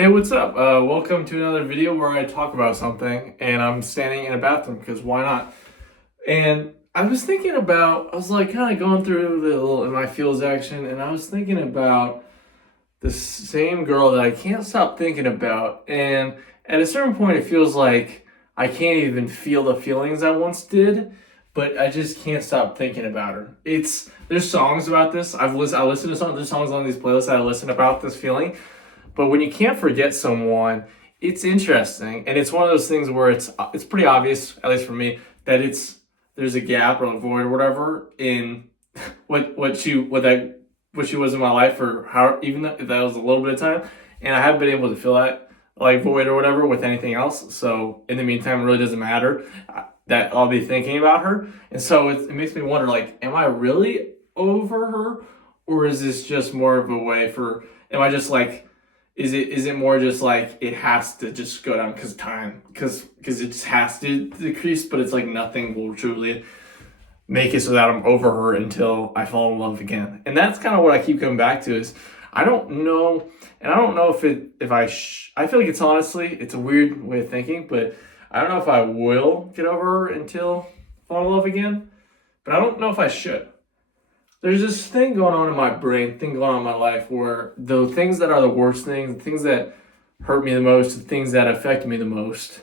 Hey, what's up? Welcome to another video where I talk about something and I'm standing in a bathroom because why not? And I was thinking about, I was like kind of going through the little in my feels action, and I was thinking about the same girl that I can't stop thinking about. And at a certain point, it feels like I can't even feel the feelings I once did, but I just can't stop thinking about her. There's songs about this. I listen to there's songs on these playlists that I listen about this feeling. But when you can't forget someone, it's interesting, and it's one of those things where it's pretty obvious, at least for me, that there's a gap or a void or whatever in what she was in my life, or how, even if that was a little bit of time, and I haven't been able to fill that like void or whatever with anything else. So in the meantime, it really doesn't matter that I'll be thinking about her, and so it makes me wonder, like, am I really over her, or is this just more of a way for? Am I just like? Is it more just like it has to just go down because time, because it just has to decrease, but it's like nothing will truly make it so that I'm over her until I fall in love again. And that's kind of what I keep coming back to is I don't know, and I don't know I feel like it's a weird way of thinking, but I don't know if I will get over her until I fall in love again, but I don't know if I should. There's this thing going on in my brain, thing going on in my life, where the things that are the worst things, the things that hurt me the most, the things that affect me the most,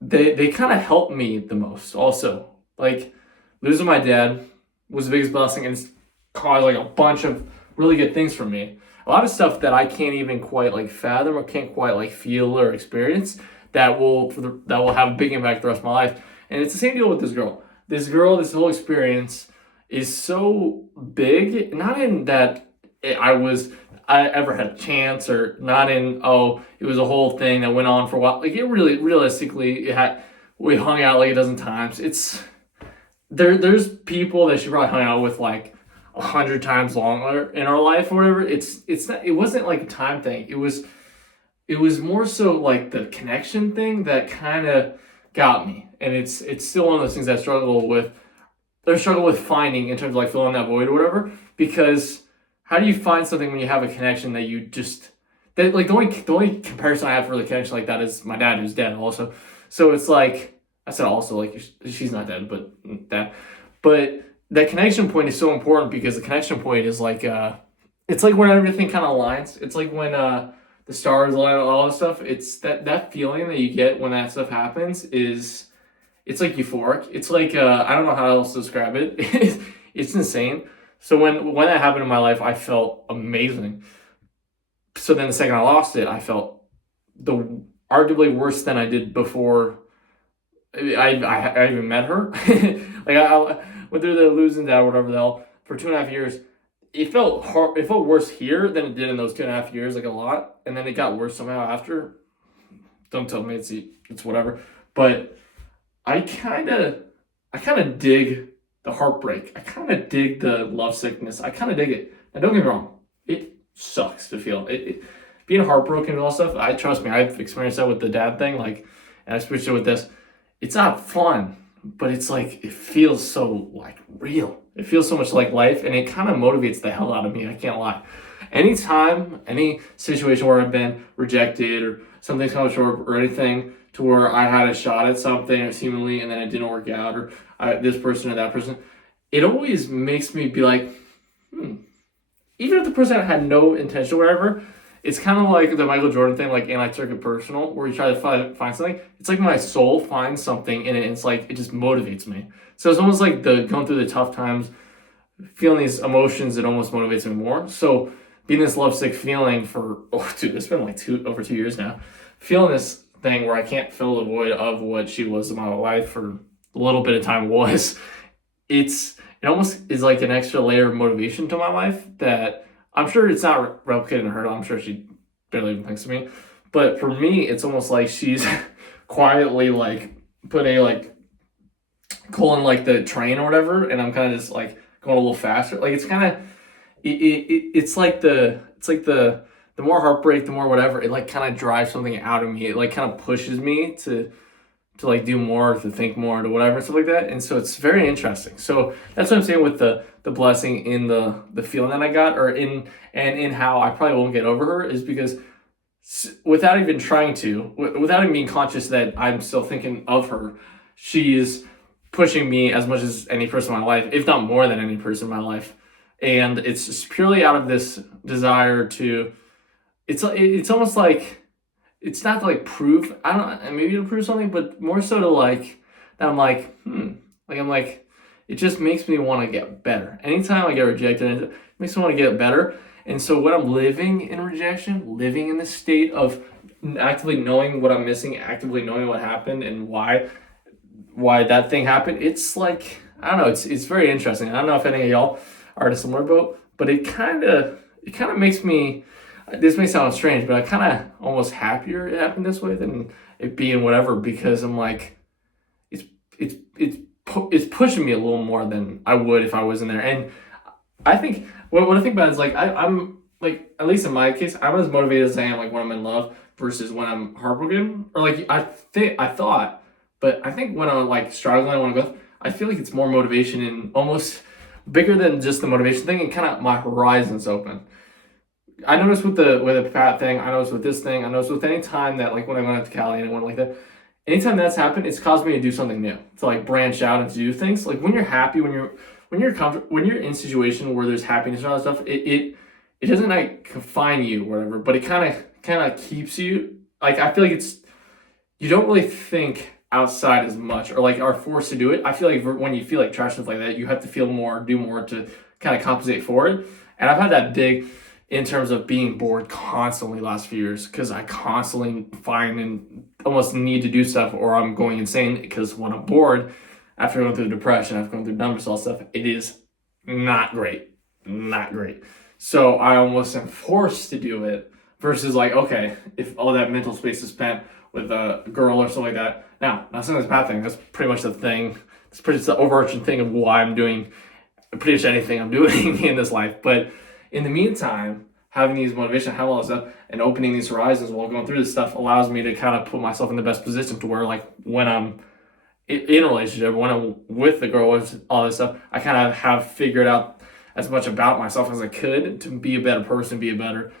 they kind of help me the most also. Like, losing my dad was the biggest blessing, and it's caused like a bunch of really good things for me. A lot of stuff that I can't even quite like fathom or can't quite like feel or experience that will have a big impact the rest of my life. And it's the same deal with this girl. This whole experience is so big, not in that I ever had a chance, or not in, oh, it was a whole thing that went on for a while. Like, it really, realistically, we hung out like a dozen times. There's people that she probably hung out with like 100 times longer in our life or whatever. It wasn't like a time thing. It was more so like the connection thing that kind of got me. And it's still one of those things I struggle with finding, in terms of like filling that void or whatever, because how do you find something when you have a connection that like the only comparison I have for the connection like that is my dad, who's dead also. So it's like, I said also, like, she's not dead, but that connection point is so important, because the connection point is like it's like when everything kind of aligns. It's like when the stars align and all that stuff. It's that feeling that you get when that stuff happens is, it's like euphoric. It's like I don't know how else to describe it. It's insane. So when that happened in my life, I felt amazing. So then the second I lost it, I felt arguably worse than I did before I even met her. Like, I went through the losing dad, whatever the hell, for 2.5 years. It felt hard. It felt worse here than it did in those 2.5 years, like a lot. And then it got worse somehow after. Don't tell me it's whatever. But I kind of dig the heartbreak. I kind of dig the love sickness. I kind of dig it. And don't get me wrong, it sucks to feel being heartbroken and all stuff. Trust me, I've experienced that with the dad thing. Like, and I switched it with this. It's not fun, but it's like, it feels so like real. It feels so much like life, and it kind of motivates the hell out of me. I can't lie. Anytime, any situation where I've been rejected or something's come short or anything, to where I had a shot at something seemingly and then it didn't work out, or this person or that person, it always makes me be like, even if the person had no intention or whatever, it's kind of like the Michael Jordan thing, like anti-circuit personal, where you try to find something. It's like my soul finds something in it, and it's like, it just motivates me. So it's almost like going through the tough times, feeling these emotions, it almost motivates me more. So being this lovesick feeling for, it's been like over 2 years now, feeling this thing where I can't fill the void of what she was in my life for a little bit of time it almost is like an extra layer of motivation to my life that I'm sure it's not replicated in her. I'm sure she barely even thinks of me, but for me, it's almost like she's quietly like put a like calling like the train or whatever, and I'm kind of just like going a little faster. Like, it's kind of it's like the more heartbreak, the more whatever, it like kind of drives something out of me. It like kind of pushes me to like do more, to think more, to whatever, stuff like that. And so it's very interesting. So that's what I'm saying with the blessing in the feeling that I got, or in how I probably won't get over her, is because without even trying to, without even being conscious that I'm still thinking of her, she's pushing me as much as any person in my life, if not more than any person in my life. And it's just purely out of this desire to, it's almost like, it's not to like prove, I don't, maybe to prove something, but more so to like, that I'm like, it just makes me want to get better. Anytime I get rejected, it makes me want to get better. And so when I'm living in rejection, living in this state of actively knowing what I'm missing, actively knowing what happened and why that thing happened, it's like, I don't know, it's very interesting. I don't know if any of y'all are in a similar boat, but it kind of makes me, this may sound strange, but I'm kind of almost happier it happened this way than it being whatever, because I'm like, it's pushing me a little more than I would if I wasn't there. And I think what I think about is like I'm like, at least in my case, I'm as motivated as I am like when I'm in love versus when I'm heartbroken. Or like I thought, but I think when I'm like struggling, when I go, I feel like it's more motivation and almost bigger than just the motivation thing, and kind of my horizons open. I noticed with the fat thing, I noticed with this thing, I noticed with any time that like when I went out to Cali and I went like that, anytime that's happened, it's caused me to do something new, to like branch out and to do things. Like when you're happy, when you're comfortable, when you're in a situation where there's happiness and all that stuff, it doesn't like confine you or whatever, but it kind of keeps you, like, I feel like you don't really think outside as much or like are forced to do it. I feel like when you feel like trash, stuff like that, you have to feel more, do more to kind of compensate for it. And I've had that big in terms of being bored constantly last few years, because I constantly find and almost need to do stuff or I'm going insane, because when I'm bored, after going through depression, after going through numbers, all stuff, it is not great. So I almost am forced to do it versus like, okay, if all that mental space is spent with a girl or something like that. Now, not saying that's a bad thing. That's pretty much the thing. It's pretty much the overarching thing of why I'm doing pretty much anything I'm doing in this life. But in the meantime, having these motivation, having all this stuff, and opening these horizons while going through this stuff allows me to kind of put myself in the best position to where, like, when I'm in a relationship, when I'm with the girl, with all this stuff, I kind of have figured out as much about myself as I could to be a better person, be a better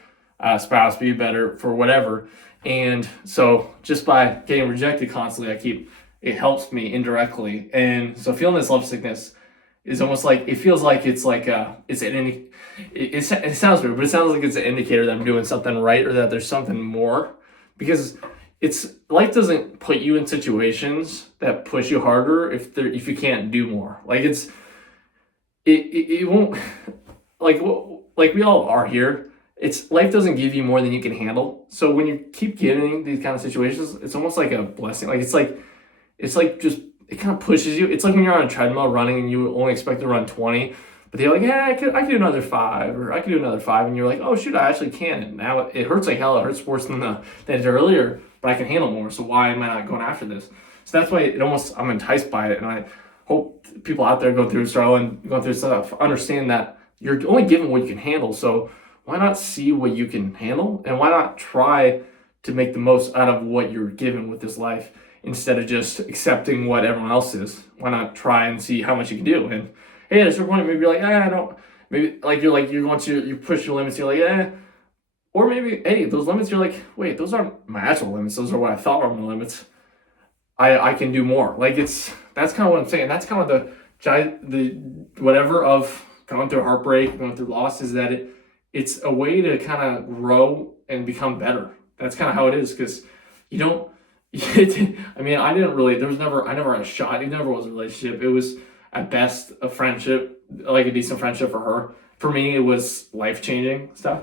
spouse, be better for whatever. And so just by getting rejected constantly, it helps me indirectly. And so feeling this love sickness is almost like, it feels like it's like it sounds weird, but it sounds like it's an indicator that I'm doing something right, or that there's something more, because life doesn't put you in situations that push you harder if you can't do more. Like it won't, like we all are here. Life doesn't give you more than you can handle. So when you keep getting these kind of situations, it's almost like a blessing. Like it's like just, it kind of pushes you. It's like when you're on a treadmill running and you only expect to run 20, but they're like, yeah, I could do another 5, or I could do another 5, and you're like, oh shoot, I actually can. And now it hurts like hell. It hurts worse than it did earlier, but I can handle more. So why am I not going after this? So that's why I'm enticed by it, and I hope people out there going through stuff understand that you're only given what you can handle. So why not see what you can handle, and why not try to make the most out of what you're given with this life instead of just accepting what everyone else is? Why not try and see how much you can do? And hey, at a certain point, maybe you're like, I don't. Maybe you push your limits. You're like, or maybe, hey, those limits, you're like, wait, those aren't my actual limits. Those are what I thought were my limits. I can do more. Like that's kind of what I'm saying. That's kind of the whatever of going through heartbreak, going through loss, is that it's a way to kind of grow and become better. That's kind of how it is, because you don't. I mean, I never had a shot. It never was a relationship. It was at best a friendship, like a decent friendship for her. For me, it was life-changing stuff.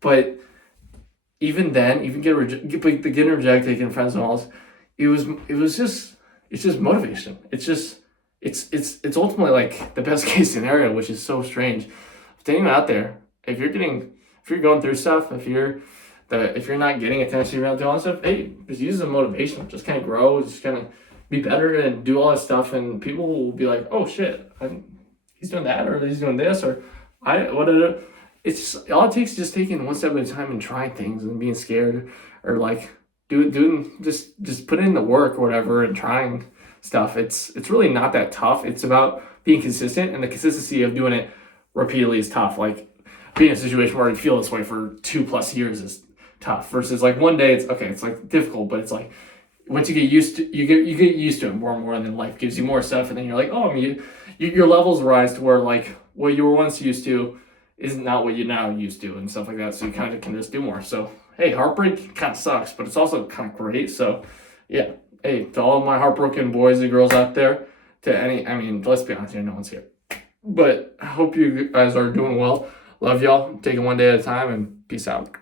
But even then, even getting rejected, taking friends and all this, it's just motivation. It's ultimately like the best case scenario, which is so strange. If anyone out there, if you're going through stuff, if you're not getting attention, you're not doing all this stuff, hey, just use it as motivation. Just kind of grow, just kind of be better and do all this stuff, and people will be like, oh shit, he's doing that, or he's doing this, or it's just, all it takes is just taking one step at a time and trying things and being scared, or like doing just putting in the work or whatever and trying stuff. It's really not that tough. It's about being consistent, and the consistency of doing it repeatedly is tough. Like being in a situation where you feel this way for 2+ years is tough versus like one day it's okay, it's like difficult, but it's like once you get used to you get used to it more and more, and then life gives you more stuff, and then you're like, oh, I mean, your levels rise to where like what you were once used to is not what you're now used to and stuff like that. So you kind of can just do more. So hey, heartbreak kind of sucks, but it's also kind of great. So yeah, hey, to all of my heartbroken boys and girls out there, to any, I mean, let's be honest here, no one's here, but I hope you guys are doing well. Love y'all. Take it one day at a time, and peace out.